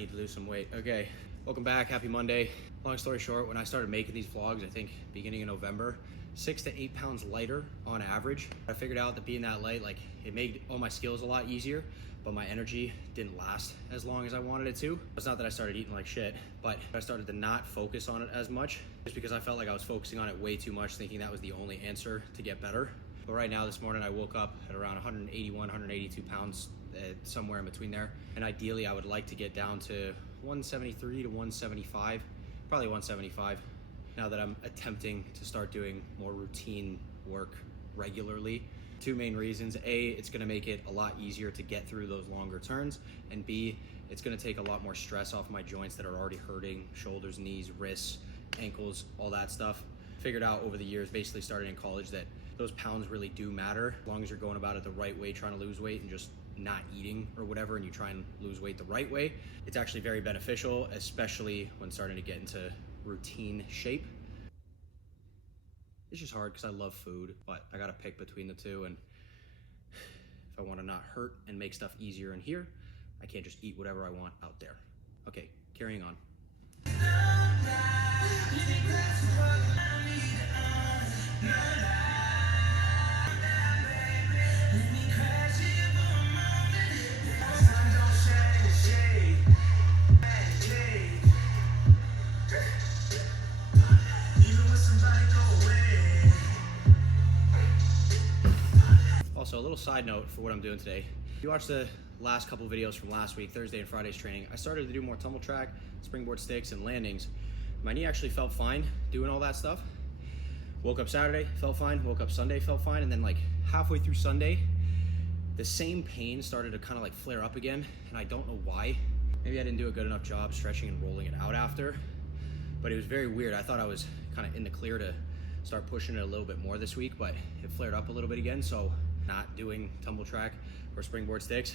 need to lose some weight. Okay, welcome back, happy Monday. Long story short, when I started making these vlogs, I think beginning of November, 6 to 8 pounds lighter on average. I figured out that being that light, like, it made all my skills a lot easier, but my energy didn't last as long as I wanted it to. It's not that I started eating like shit, but I started to not focus on it as much just because I felt like I was focusing on it way too much, thinking that was the only answer to get better. But right now, this morning, I woke up at around 181, 182 pounds, somewhere in between there. And ideally, I would like to get down to 173 to 175, probably 175. Now that I'm attempting to start doing more routine work regularly. Two main reasons: A, it's gonna make it a lot easier to get through those longer turns, and B, it's gonna take a lot more stress off my joints that are already hurting: shoulders, knees, wrists, ankles, all that stuff. Figured out over the years, basically starting in college, that those pounds really do matter as long as you're going about it the right way, trying to lose weight and just not eating or whatever, and you try and lose weight the right way. It's actually very beneficial, especially when starting to get into routine shape. It's just hard because I love food, but I gotta pick between the two, and if I want to not hurt and make stuff easier in here, I can't just eat whatever I want out there. Okay, carrying on. Also, a little side note for what I'm doing today. If you watched the last couple videos from last week, Thursday and Friday's training, I started to do more tumble track, springboard sticks, and landings. My knee actually felt fine doing all that stuff. Woke up Saturday, felt fine. Woke up Sunday, felt fine. And then like halfway through Sunday, the same pain started to kind of like flare up again, and I don't know why. Maybe I didn't do a good enough job stretching and rolling it out after, but it was very weird. I thought I was kind of in the clear to start pushing it a little bit more this week, but it flared up a little bit again, so not doing tumble track or springboard sticks.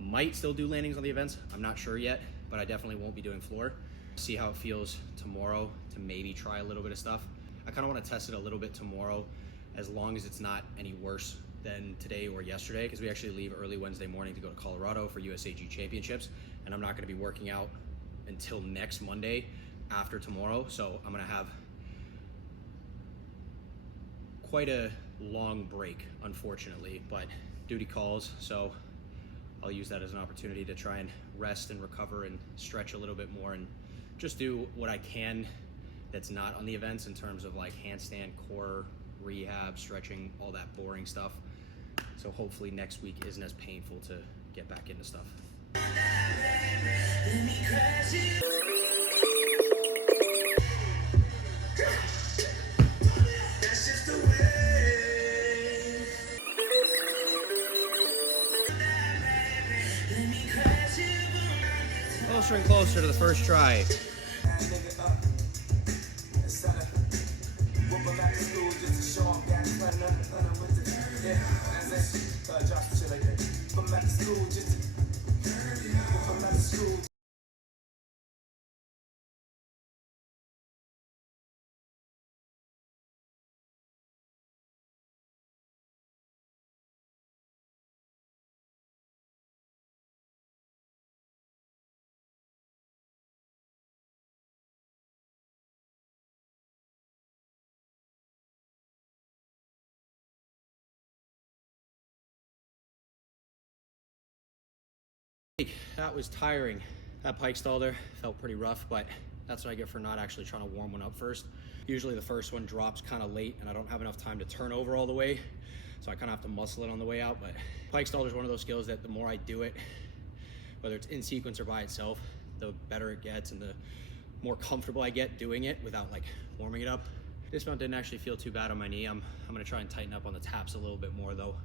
Might still do landings on the events, I'm not sure yet, but I definitely won't be doing floor. See how it feels tomorrow to maybe try a little bit of stuff. I kind of want to test it a little bit tomorrow, as long as it's not any worse than today or yesterday, because we actually leave early Wednesday morning to go to Colorado for USAG championships, and I'm not going to be working out until next Monday after tomorrow, so I'm going to have quite a long break, unfortunately, but duty calls, so I'll use that as an opportunity to try and rest and recover and stretch a little bit more and just do what I can that's not on the events in terms of like handstand, core, rehab, stretching, all that boring stuff. So hopefully next week isn't as painful to get back into stuff. Closer and closer to the first try. That was tiring. That pike stall there felt pretty rough, but that's what I get for not actually trying to warm one up first. Usually the first one drops kind of late and I don't have enough time to turn over all the way, so I kind of have to muscle it on the way out. But pike stall is one of those skills that the more I do it, whether it's in sequence or by itself, the better it gets and the more comfortable I get doing it without like warming it up. This mount didn't actually feel too bad on my knee. I'm gonna try and tighten up on the taps a little bit more though.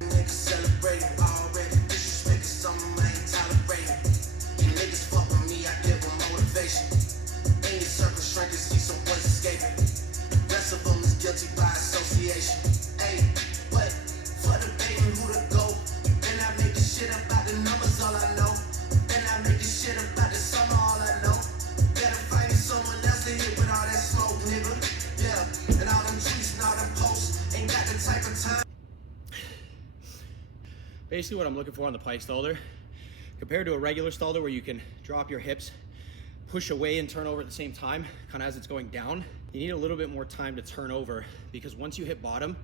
Niggas celebrating already. Disrespect something I ain't tolerating. You niggas fuck with me, I give them motivation. Any circle shrinking, see some boys escaping. Rest of them is guilty by association. Hey, what? For the baby, who to go? And I make this shit about the numbers, all I know. And I make this shit about the summer, all I know. Better find someone else to hit with all that smoke, nigga. Yeah, and all them tweets and all them posts ain't got the type of time. Basically what I'm looking for on the pike stall there, Compared to a regular stalder where you can drop your hips, push away and turn over at the same time, kind of as it's going down, you need a little bit more time to turn over, because once you hit bottom,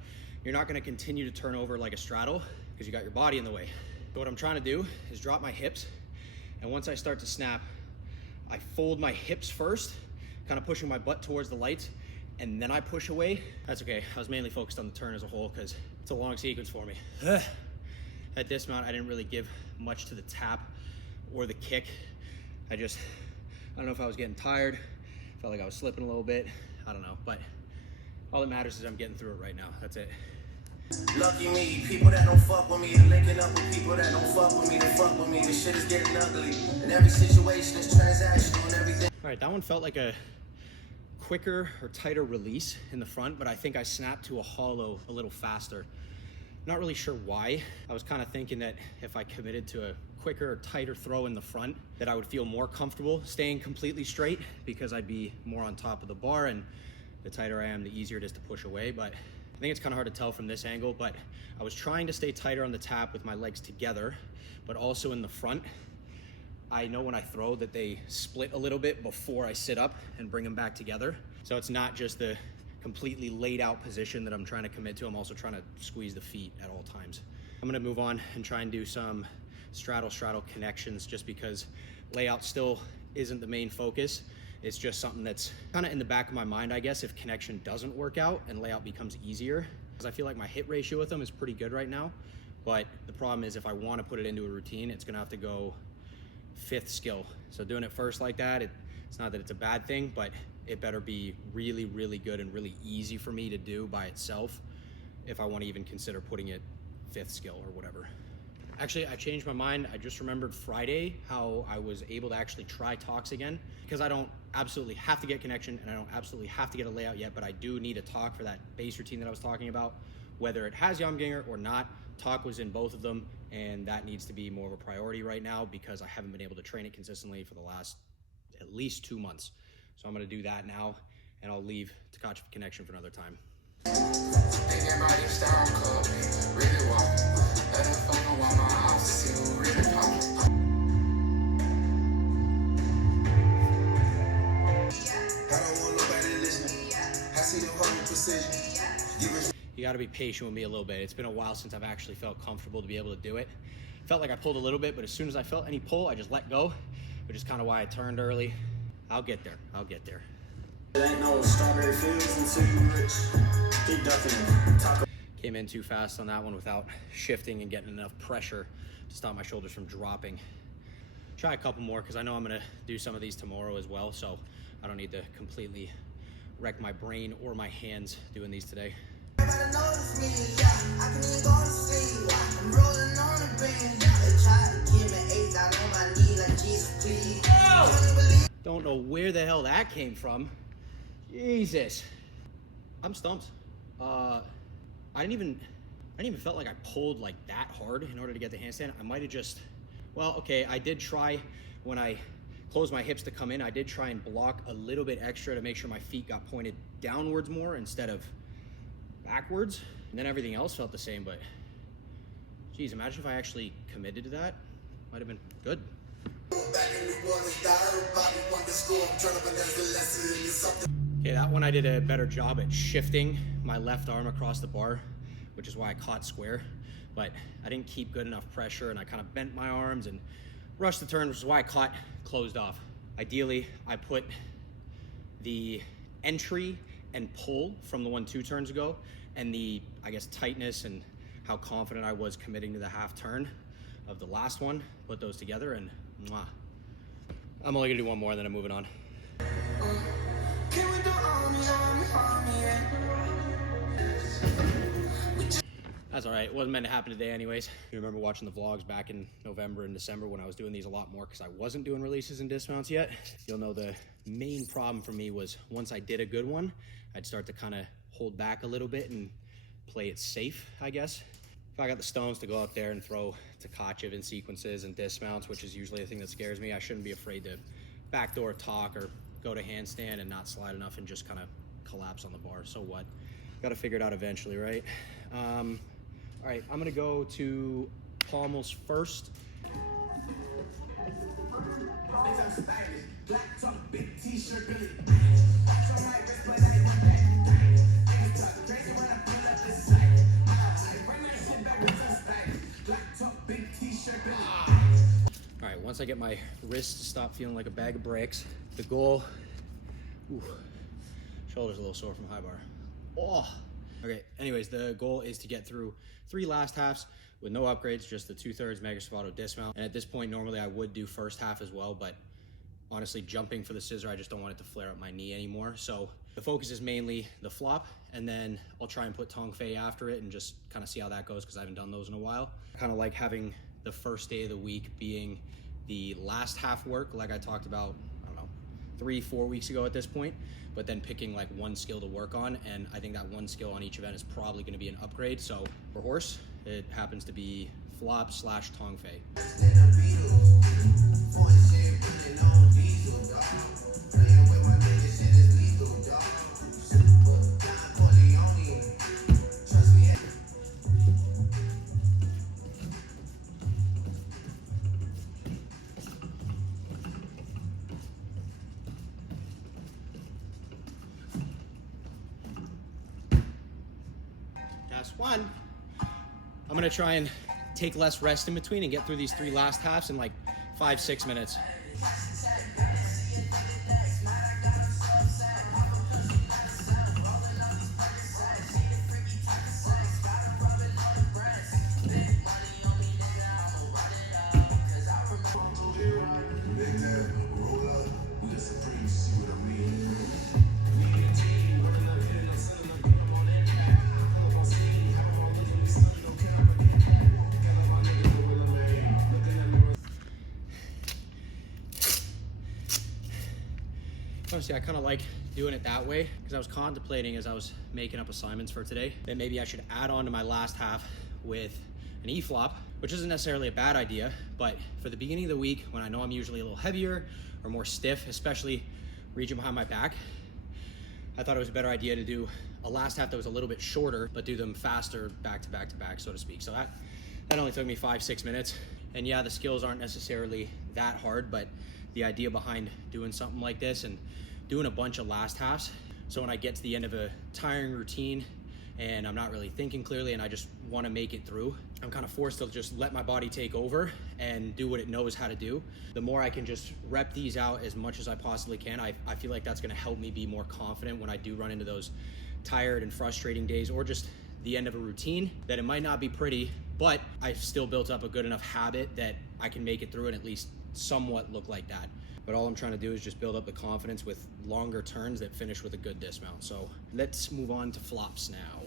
you're not gonna continue to turn over like a straddle because you got your body in the way. So what I'm trying to do is drop my hips, and once I start to snap, I fold my hips first, kind of pushing my butt towards the lights, and then I push away. That's okay, I was mainly focused on the turn as a whole because it's a long sequence for me. At dismount, I didn't really give much to the tap or the kick. I don't know if I was getting tired, felt like I was slipping a little bit, I don't know, but all that matters is I'm getting through it right now, that's it. Lucky me, people that don't fuck with me, linking up with people that don't fuck with me, they fuck with me, this shit is getting ugly, and every situation is transactional and everything. All right, that one felt like a quicker or tighter release in the front, but I think I snapped to a hollow a little faster. Not really sure why. I was kind of thinking that if I committed to a quicker or tighter throw in the front, that I would feel more comfortable staying completely straight because I'd be more on top of the bar, and the tighter I am, the easier it is to push away. But I think it's kind of hard to tell from this angle, but I was trying to stay tighter on the tap with my legs together, but also in the front. I know when I throw that they split a little bit before I sit up and bring them back together. So it's not just the completely laid out position that I'm trying to commit to. I'm also trying to squeeze the feet at all times. I'm gonna move on and try and do some straddle connections, just because layout still isn't the main focus. It's just something that's kind of in the back of my mind, I guess, if connection doesn't work out and layout becomes easier. Because I feel like my hit ratio with them is pretty good right now. But the problem is if I want to put it into a routine, it's gonna have to go 5th skill. So doing it first like that, it's not that it's a bad thing, but it better be really, really good and really easy for me to do by itself if I want to even consider putting it 5th skill or whatever. Actually, I changed my mind. I just remembered Friday how I was able to actually try talks again, because I don't absolutely have to get connection and I don't absolutely have to get a layout yet, but I do need a talk for that base routine that I was talking about. Whether it has Yamginger or not, talk was in both of them, and that needs to be more of a priority right now because I haven't been able to train it consistently for the last at least 2 months. So I'm gonna do that now, and I'll leave Takachi connection for another time. You gotta be patient with me a little bit. It's been a while since I've actually felt comfortable to be able to do it. Felt like I pulled a little bit, but as soon as I felt any pull, I just let go, which is kind of why I turned early. I'll get there, I'll get there. There ain't no strawberry fields until you rich. Keep ducking. Came in too fast on that one without shifting and getting enough pressure to stop my shoulders from dropping. Try a couple more because I know I'm gonna do some of these tomorrow as well, so I don't need to completely wreck my brain or my hands doing these today. Don't know where the hell that came from. Jesus. I'm stumped. I didn't even felt like I pulled like that hard in order to get the handstand. I might have just, well, okay, I did try when I closed my hips to come in, I did try and block a little bit extra to make sure my feet got pointed downwards more instead of backwards. And then everything else felt the same, but geez, imagine if I actually committed to that. Might have been good. Okay, that one I did a better job at shifting my left arm across the bar, which is why I caught square, but I didn't keep good enough pressure and I kind of bent my arms and rushed the turn, which is why I caught closed off. Ideally, I put the entry and pull from the 1-2 turns ago and the, I guess, tightness and how confident I was committing to the half turn of the last one, put those together, and mwah. I'm only gonna do one more and then I'm moving on. That's all right, it wasn't meant to happen today anyways. You remember watching the vlogs back in November and December when I was doing these a lot more because I wasn't doing releases and dismounts yet. You'll know the main problem for me was once I did a good one, I'd start to kind of hold back a little bit and play it safe, I guess. If I got the stones to go out there and throw Takachi in sequences and dismounts, which is usually the thing that scares me, I shouldn't be afraid to backdoor talk or go to handstand and not slide enough and just kind of collapse on the bar. So what? Got to figure it out eventually, right? All right, I'm gonna go to pommels first. All right, once I get my wrist to stop feeling like a bag of bricks, the goal, shoulder's a little sore from high bar. Oh, okay, anyways, the goal is to get through 3 last halves with no upgrades, just the 2/3 mega staccato dismount. And at this point, normally I would do first half as well, but honestly, jumping for the scissor, I just don't want it to flare up my knee anymore. So the focus is mainly the flop, and then I'll try and put Tong Fei after it and just kind of see how that goes, because I haven't done those in a while. Kind of like having the first day of the week being the last half work, like I talked about, I don't know, 3-4 weeks ago at this point, but then picking like one skill to work on. And I think that one skill on each event is probably going to be an upgrade. So for horse, it happens to be flop / Tong Fei. That's one. I'm gonna try and take less rest in between and get through these 3 last halves in like 5-6 minutes. Honestly, I kind of like doing it that way, because I was contemplating as I was making up assignments for today that maybe I should add on to my last half with an E-flop, which isn't necessarily a bad idea, but for the beginning of the week, when I know I'm usually a little heavier or more stiff, especially region behind my back, I thought it was a better idea to do a last half that was a little bit shorter, but do them faster back to back to back, so to speak. So that only took me 5-6 minutes. And yeah, the skills aren't necessarily that hard, but the idea behind doing something like this and doing a bunch of last halves, so when I get to the end of a tiring routine and I'm not really thinking clearly and I just want to make it through, I'm kind of forced to just let my body take over and do what it knows how to do. The more I can just rep these out as much as I possibly can, I feel like that's going to help me be more confident when I do run into those tired and frustrating days, or just the end of a routine that it might not be pretty, but I've still built up a good enough habit that I can make it through and at least somewhat look like that. But all I'm trying to do is just build up the confidence with longer turns that finish with a good dismount. So let's move on to flops now.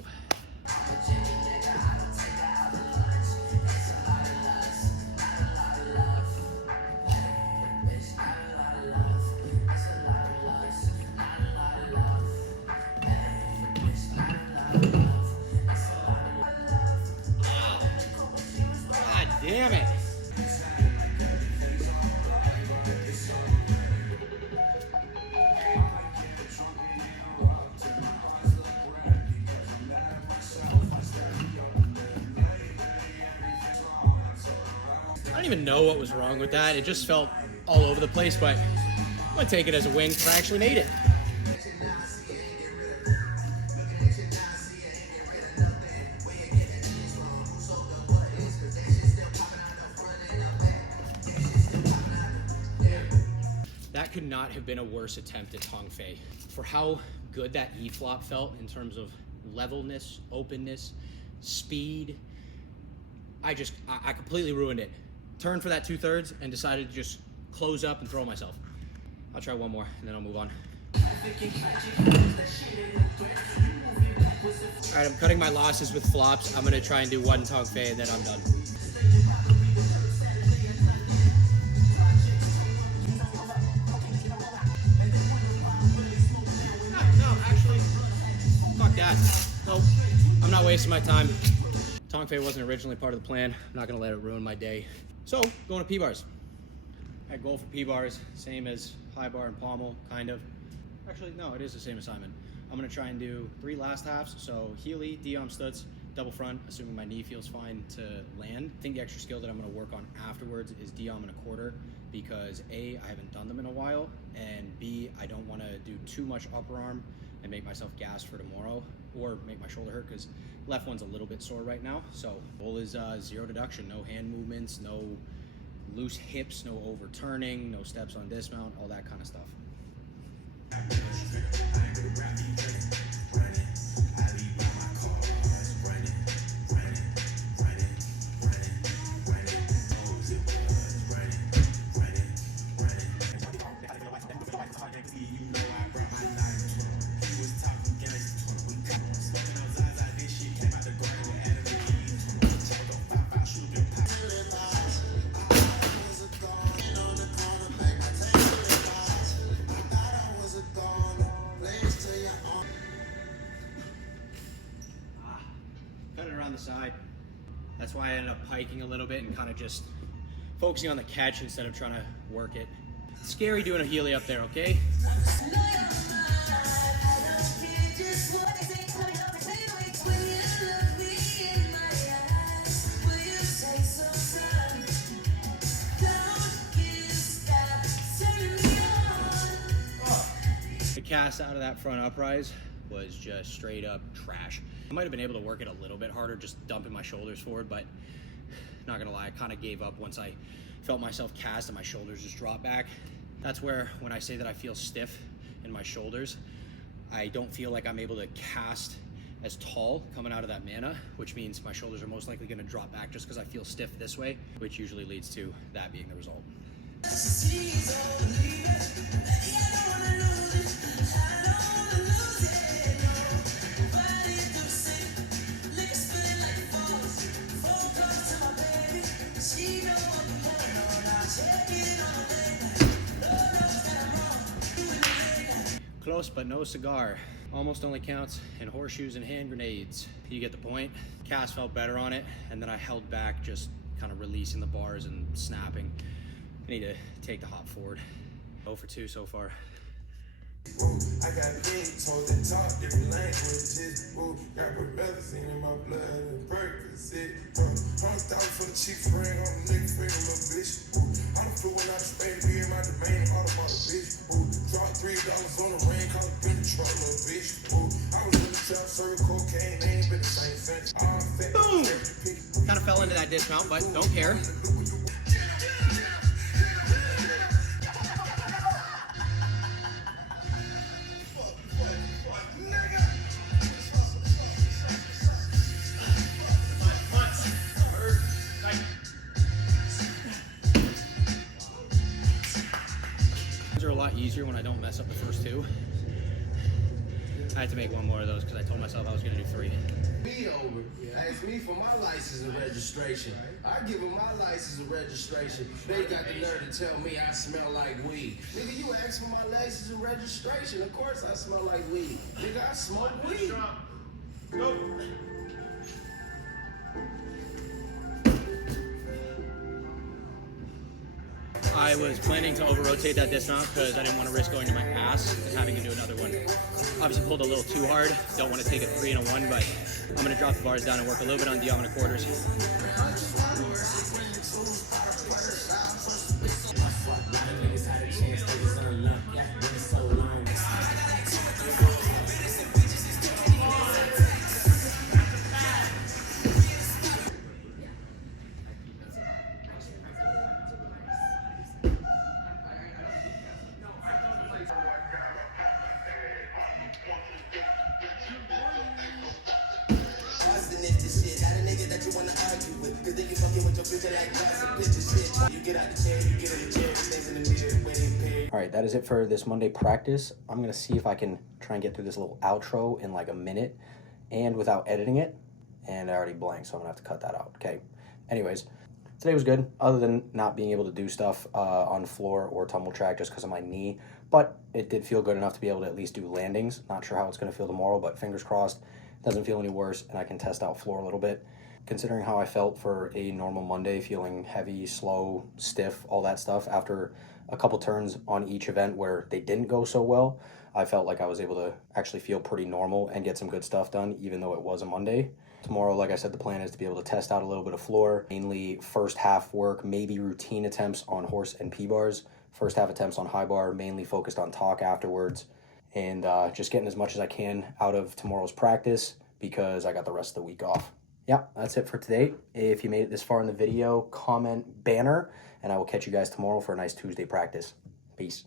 God damn it. I don't even know what was wrong with that. It just felt all over the place, but I'm gonna take it as a win because I actually made it. That could not have been a worse attempt at Tong Fei. For how good that E-flop felt in terms of levelness, openness, speed, I completely ruined it. Turned for that 2/3 and decided to just close up and throw myself. I'll try one more and then I'll move on. All right, I'm cutting my losses with flops. I'm gonna try and do one Tong Fei and then I'm done. No, actually, fuck that. Nope, I'm not wasting my time. Tong Fei wasn't originally part of the plan. I'm not gonna let it ruin my day. So, going to P-bars. I goal for P-bars, same as high bar and pommel, kind of. Actually, no, it is the same assignment. I'm gonna try and do 3 last halves, so Healy, Diom Stutz, double front, assuming my knee feels fine to land. I think the extra skill that I'm gonna work on afterwards is DM and a quarter, because A, I haven't done them in a while, and B, I don't wanna do too much upper arm and make myself gassed for tomorrow, or make my shoulder hurt, because left one's a little bit sore right now. So goal is zero deduction, no hand movements, no loose hips, no overturning, no steps on dismount, all that kind of stuff. The side. That's why I ended up piking a little bit and kind of just focusing on the catch instead of trying to work it. It's scary doing a Healy up there, okay? The cast out of that front uprise was just straight up trash. I might have been able to work it a little bit harder, just dumping my shoulders forward, but not gonna lie, I kind of gave up once I felt myself cast and my shoulders just drop back. That's where, when I say that I feel stiff in my shoulders, I don't feel like I'm able to cast as tall coming out of that mana, which means my shoulders are most likely gonna drop back just because I feel stiff this way, which usually leads to that being the result. Close but no cigar. Almost only counts in horseshoes and hand grenades. You get the point. Cast felt better on it, and then I held back, just kind of releasing the bars and snapping. I need to take the hop forward. 0 for 2 so far. Ooh, I got pigs on that talk different languages. Ooh, got promethazine in my blood and Percocet. $100,000 for the cheap ring on the nigga finger, little bitch. Ooh, I done flew out of Spain to be in my domain, automotive bitch. Ooh, dropped $3 on the ring, call it been the truck, little bitch. Ooh, I was in the trap, serving cocaine, they ain't been the same since. Boom! Kind of fell into that dismount, but don't care. Are a lot easier when I don't mess up the first two. I had to make one more of those because I told myself I was going to do 3. Me over. Ask me for my license and registration. I give them my license and registration. They got the nerve to tell me I smell like weed. Nigga, you ask for my license and registration. Of course I smell like weed. Nigga, I smoke weed. Go. I was planning to over-rotate that dismount because I didn't want to risk going to my ass and having to do another one. Obviously pulled a little too hard. Don't want to take a 3 and a 1, but I'm going to drop the bars down and work a little bit on DM and a quarters. Alright, that is it for this Monday practice. I'm going to see if I can try and get through this little outro in like a minute and without editing it. And I already blanked, so I'm going to have to cut that out. Okay. Anyways, today was good, other than not being able to do stuff on floor or tumble track just because of my knee. But it did feel good enough to be able to at least do landings. Not sure how it's going to feel tomorrow, but fingers crossed. It doesn't feel any worse, and I can test out floor a little bit. Considering how I felt for a normal Monday, feeling heavy, slow, stiff, all that stuff, after a couple turns on each event where they didn't go so well, I felt like I was able to actually feel pretty normal and get some good stuff done, even though it was a Monday. Tomorrow, like I said, the plan is to be able to test out a little bit of floor, mainly first half work, maybe routine attempts on horse and P-bars, first half attempts on high bar, mainly focused on talk afterwards, and just getting as much as I can out of tomorrow's practice because I got the rest of the week off. Yeah, that's it for today. If you made it this far in the video, comment banner, and I will catch you guys tomorrow for a nice Tuesday practice. Peace.